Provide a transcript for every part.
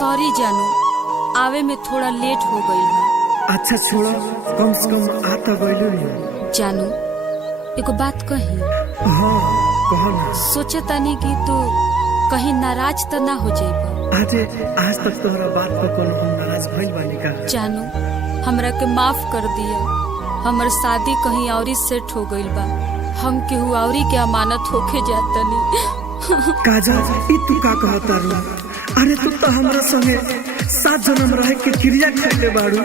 Sorry जानू, आवे में थोड़ा लेट हो गई है। अच्छा छोड़ो, कम से कम आता गइलो नहीं। जानू एगो बात कही। हाँ कहो ना। सोचे तानी कि तू कहीं नाराज तो ना हो जाइबा। आज तक तोहरा बात पर कोनो हम नाराज भइल बानी का? जानू हमरा के माफ कर दिया, हमर शादी कहीं औरी सेट हो गइल बा, हम केहू औरी के अमानत होके जातनी। काजल ई तू का कहता रू? अरे तू तो हमरा संगे 7 जन्म रहे के क्रिया खैले बाड़ू,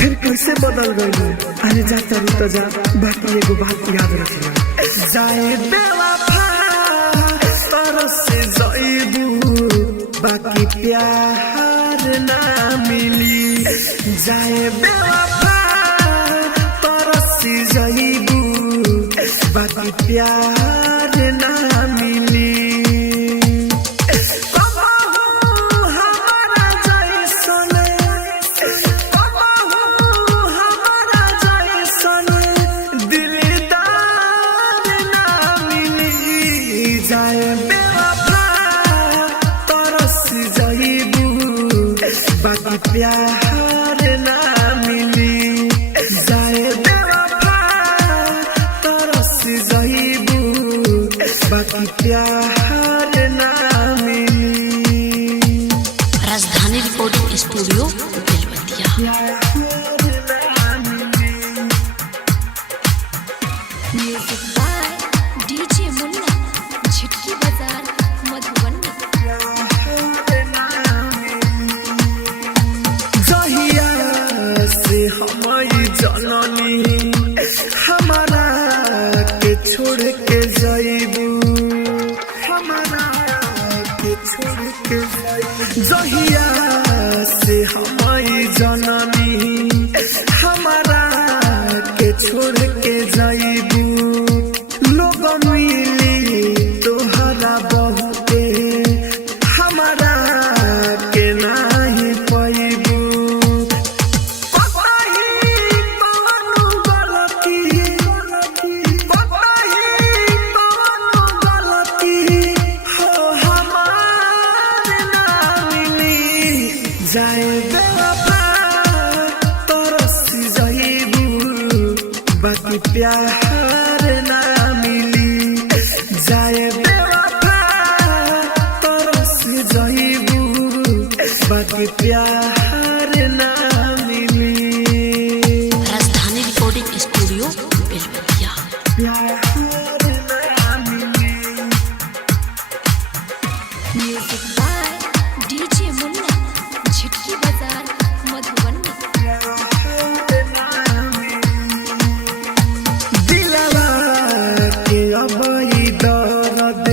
फिर कैसे बदल गइल? अरे जा तारू तो जा, बाकी एगो बात याद रखियो। जाए बेवफा तरस से जाइबू, बाकी प्यार ना मिली। जाए बेवफा तरस से जाइबू, बाकी प्यार ना मिली। बाकी प्यार ना मिली। जाए बेवफा तरस जाइबू, बाकी प्यार ना मिली। Rajdhani recording studio Belwatia. Music by DJ Munna, Jhitki Bazar, Madhubani. हमारी जननी हमारा के छोड़ के जाइबू, हमारा के छोड़ के जाइबू। जहिया से हमारी जननी हमारा के छोड़ के जाइबू, लोग मिली तोहरा बहुते, हमारा के नाही पाइबू। जाए बेवफा तरस जाइबू, बाकी प्यार ना मिली। जाए बेवफा तरस जाइबू, बाकी प्यार ना मिली। Rajdhani recording studio Belwatia. प्यार ना मिली। Music by DJ Munna, Jhitki Bazar, Madhubani. दिलवा के अबई दर्द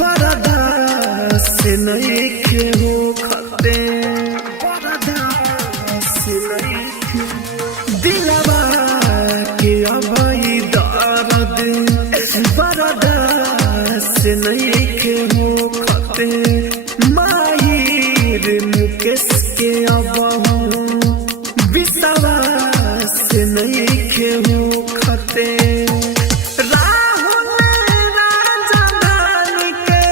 बर्दाश्त नहीं के हो खते, बर्दाश्त नहीं के। दिलवा के अबई दर्द बर्दाश्त नहीं के हो खते। माहिर मुकेश के अबहू विश्वास नहीं के हो खते। राहुल राजधानी के,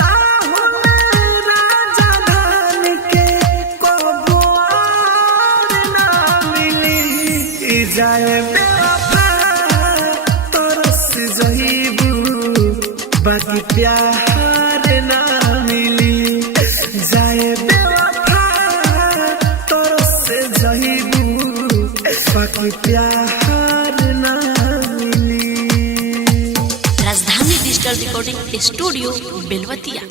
राहुल राजधानी के कबो और ना मिली। जाए बेवफा तरस जाइबू, बाकी प्यार ना मिली। जाए बेवफा तरस जाइबू, बाकी प्यार ना मिली। राजधानी डिजिटल रिकॉर्डिंग स्टूडियो बेलवतिया।